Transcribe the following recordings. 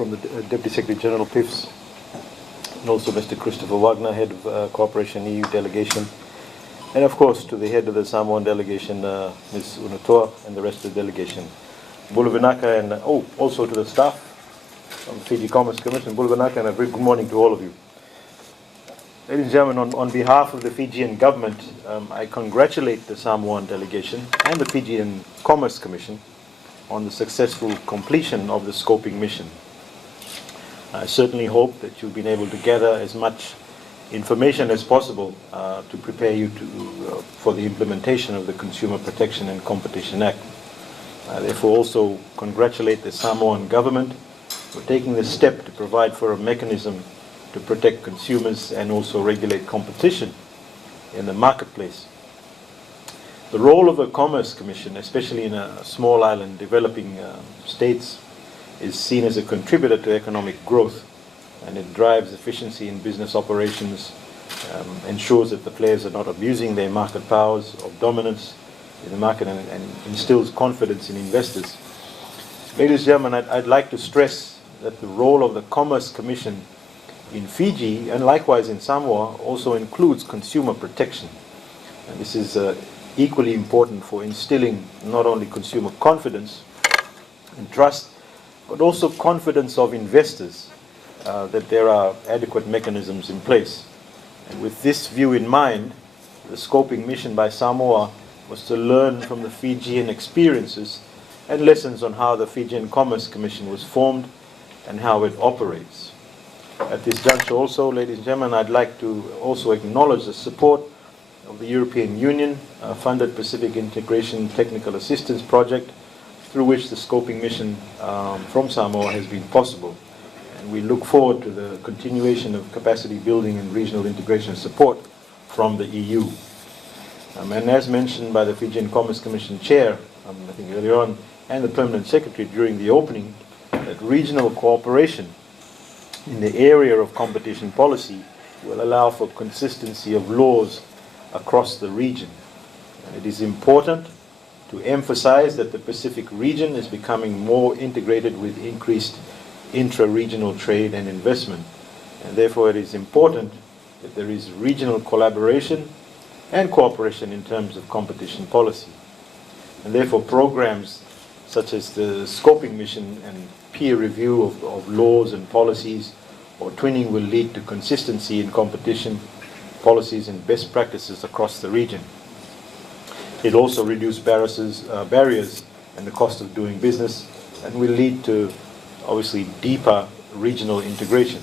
from the Deputy Secretary General PIFS, and also Mr. Christopher Wagner, Head of Cooperation EU Delegation, and of course to the Head of the Samoan Delegation, Ms. Unutoa, and the rest of the delegation. Buluvinaka, and also to the staff from the Fiji Commerce Commission. Buluvinaka, and a very good morning to all of you. Ladies and gentlemen, on behalf of the Fijian government, I congratulate the Samoan delegation and the Fijian Commerce Commission on the successful completion of the scoping mission. I certainly hope that you've been able to gather as much information as possible to prepare you for the implementation of the Consumer Protection and Competition Act. Therefore, also congratulate the Samoan government for taking the step to provide for a mechanism to protect consumers and also regulate competition in the marketplace. The role of the Commerce Commission, especially in a small island developing states, is seen as a contributor to economic growth, and it drives efficiency in business operations, ensures that the players are not abusing their market powers of dominance in the market, and instills confidence in investors. Ladies and gentlemen, I'd like to stress that the role of the Commerce Commission in Fiji, and likewise in Samoa, also includes consumer protection. And this is equally important for instilling not only consumer confidence and trust, but also confidence of investors that there are adequate mechanisms in place. And with this view in mind, the scoping mission by Samoa was to learn from the Fijian experiences and lessons on how the Fijian Commerce Commission was formed and how it operates. At this juncture also, ladies and gentlemen, I'd like to also acknowledge the support of the European Union funded Pacific Integration Technical Assistance Project, through which the scoping mission from Samoa has been possible. And we look forward to the continuation of capacity building and regional integration support from the EU. And as mentioned by the Fijian Commerce Commission Chair, I think earlier on, and the Permanent Secretary during the opening, that regional cooperation in the area of competition policy will allow for consistency of laws across the region. And it is important to emphasize that the Pacific region is becoming more integrated with increased intra-regional trade and investment. And therefore it is important that there is regional collaboration and cooperation in terms of competition policy. And therefore programs such as the scoping mission and peer review of laws and policies or twinning will lead to consistency in competition policies and best practices across the region. It also reduces barriers and the cost of doing business, and will lead to obviously deeper regional integration.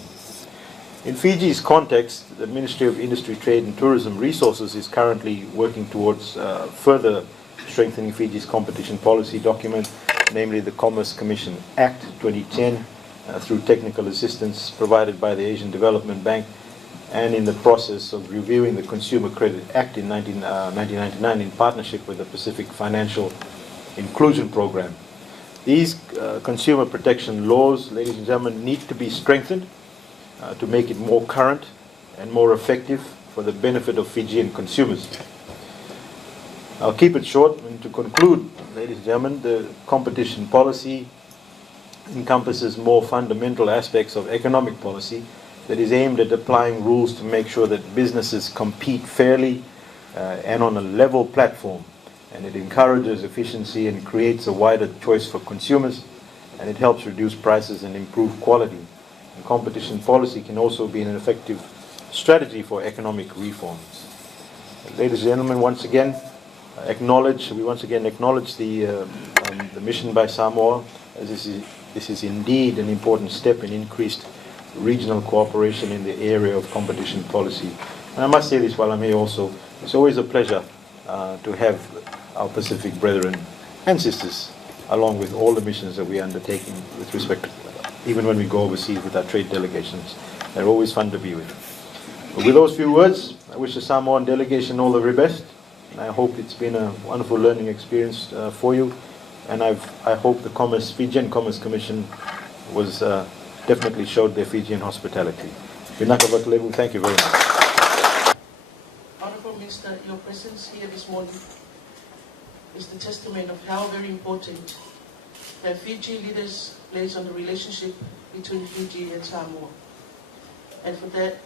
In Fiji's context, the Ministry of Industry, Trade and Tourism Resources is currently working towards further strengthening Fiji's competition policy document, namely the Commerce Commission Act 2010, through technical assistance provided by the Asian Development Bank, and in the process of reviewing the Consumer Credit Act in 1999 in partnership with the Pacific Financial Inclusion Program. These consumer protection laws, ladies and gentlemen, need to be strengthened to make it more current and more effective for the benefit of Fijian consumers. I'll keep it short, and to conclude, ladies and gentlemen, the competition policy encompasses more fundamental aspects of economic policy that is aimed at applying rules to make sure that businesses compete fairly and on a level platform. And it encourages efficiency and creates a wider choice for consumers, and it helps reduce prices and improve quality. And competition policy can also be an effective strategy for economic reforms. Ladies and gentlemen, once again, we once again acknowledge the mission by Samoa, as this is indeed an important step in increased regional cooperation in the area of competition policy. And I must say this while I'm here also, it's always a pleasure to have our Pacific brethren and sisters along with all the missions that we are undertaking with respect to, even when we go overseas with our trade delegations. They're always fun to be with. But with those few words, I wish the Samoan delegation all the very best. And I hope it's been a wonderful learning experience for you. And I hope the Fijian Commerce Commission was definitely showed their Fijian hospitality. Thank you very much. Honourable Minister, your presence here this morning is the testament of how very important that Fiji leaders place on the relationship between Fiji and Samoa. And for that,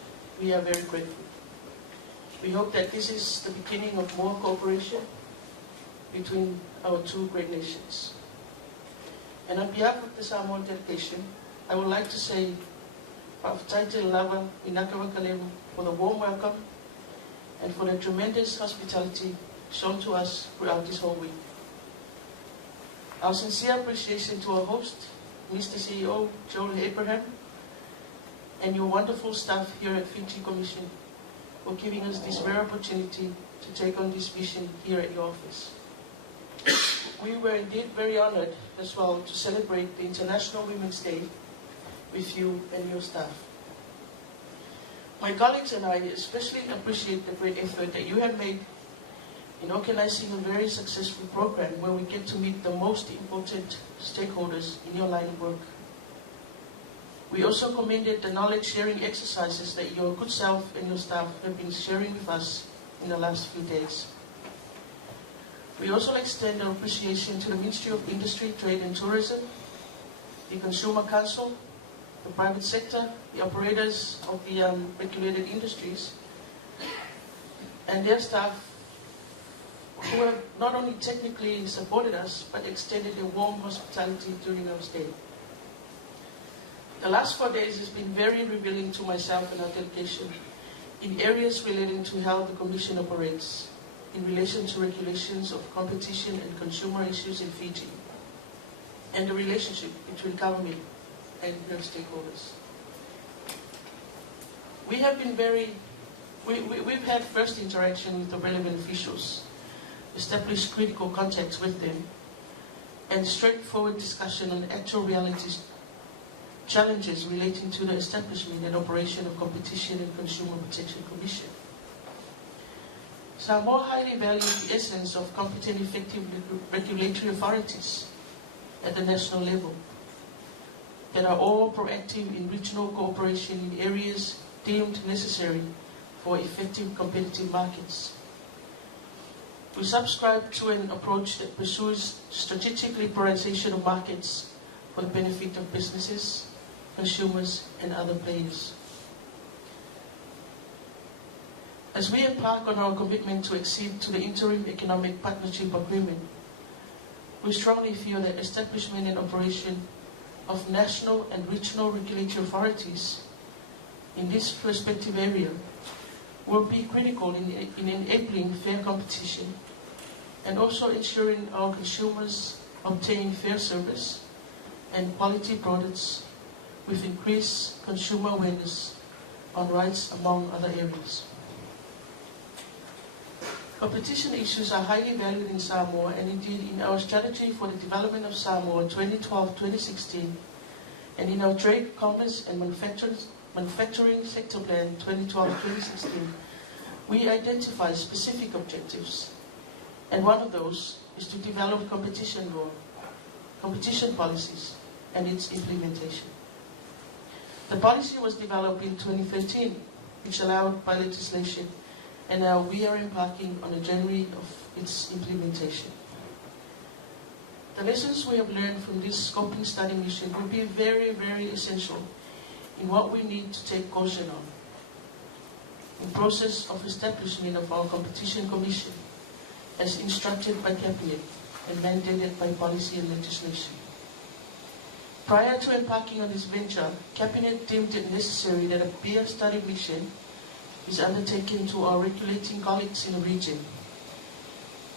we are very grateful. We hope that this is the beginning of more cooperation between our two great nations. And on behalf of the Samoan delegation, I would like to say, Whawhataite Lava Minakawakalemu, for the warm welcome and for the tremendous hospitality shown to us throughout this whole week. Our sincere appreciation to our host, Mr. CEO Joel Abraham, and your wonderful staff here at Fiji Commission for giving us this rare opportunity to take on this mission here at your office. We were indeed very honored as well to celebrate the International Women's Day with you and your staff. My colleagues and I especially appreciate the great effort that you have made in organizing a very successful program where we get to meet the most important stakeholders in your line of work. We also commended the knowledge sharing exercises that your good self and your staff have been sharing with us in the last few days. We also extend our appreciation to the Ministry of Industry, Trade and Tourism, the Consumer Council, the private sector, the operators of the regulated industries, and their staff who have not only technically supported us, but extended a warm hospitality during our stay. The last 4 days has been very revealing to myself and our delegation in areas relating to how the Commission operates, in relation to regulations of competition and consumer issues in Fiji, and the relationship between government and their stakeholders. We've had first interaction with the relevant officials, established critical contacts with them, and straightforward discussion on actual realities, challenges relating to the establishment and operation of Competition and Consumer Protection Commission. Samoa highly values the essence of competent, effective regulatory authorities at the national level that are all proactive in regional cooperation in areas deemed necessary for effective competitive markets. We subscribe to an approach that pursues strategic liberalization of markets for the benefit of businesses, consumers, and other players. As we embark on our commitment to accede to the Interim Economic Partnership Agreement, we strongly feel that establishment and operation of national and regional regulatory authorities in this respective area will be critical in enabling fair competition and also ensuring our consumers obtain fair service and quality products with increased consumer awareness on rights, among other areas. Competition issues are highly valued in Samoa, and indeed in our strategy for the development of Samoa 2012-2016 and in our trade, commerce and manufacturing sector plan 2012-2016, we identify specific objectives, and one of those is to develop competition law, competition policies, and its implementation. The policy was developed in 2013, which allowed by legislation, and now we are embarking on a journey of its implementation. The lessons we have learned from this scoping study mission will be very, very essential in what we need to take caution on in process of establishment of our Competition Commission as instructed by Cabinet and mandated by policy and legislation. Prior to embarking on this venture, Cabinet deemed it necessary that a peer study mission is undertaken to our regulating colleagues in the region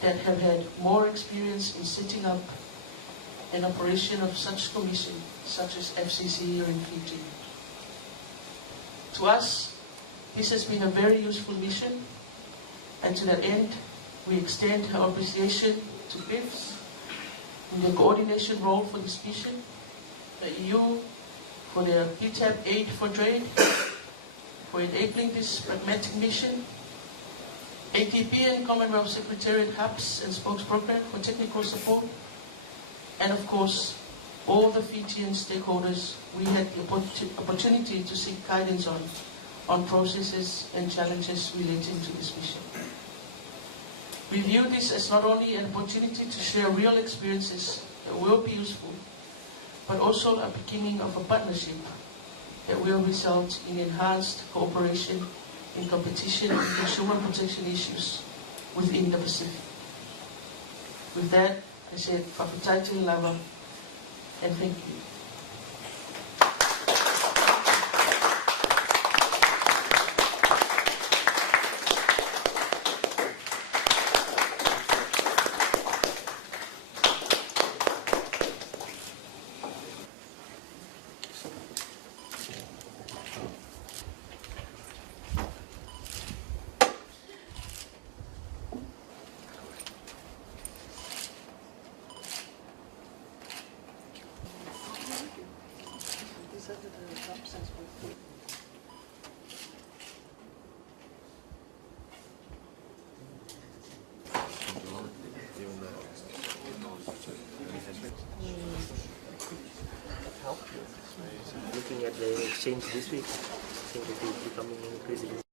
that have had more experience in setting up an operation of such commission, such as FCC here in Fiji. To us, this has been a very useful mission, and to that end, we extend our appreciation to BIFs in their coordination role for this mission, the EU for their PTAB aid for trade, for enabling this pragmatic mission, ATP and Commonwealth Secretariat hubs and spokes program for technical support, and of course, all the Fijian stakeholders we had the opportunity to seek guidance on processes and challenges relating to this mission. We view this as not only an opportunity to share real experiences that will be useful, but also a beginning of a partnership that will result in enhanced cooperation in competition and consumer protection issues within the Pacific. With that, I said, Whakataitai Lava, and thank you. Looking at the exchange this week, I think it is becoming increasingly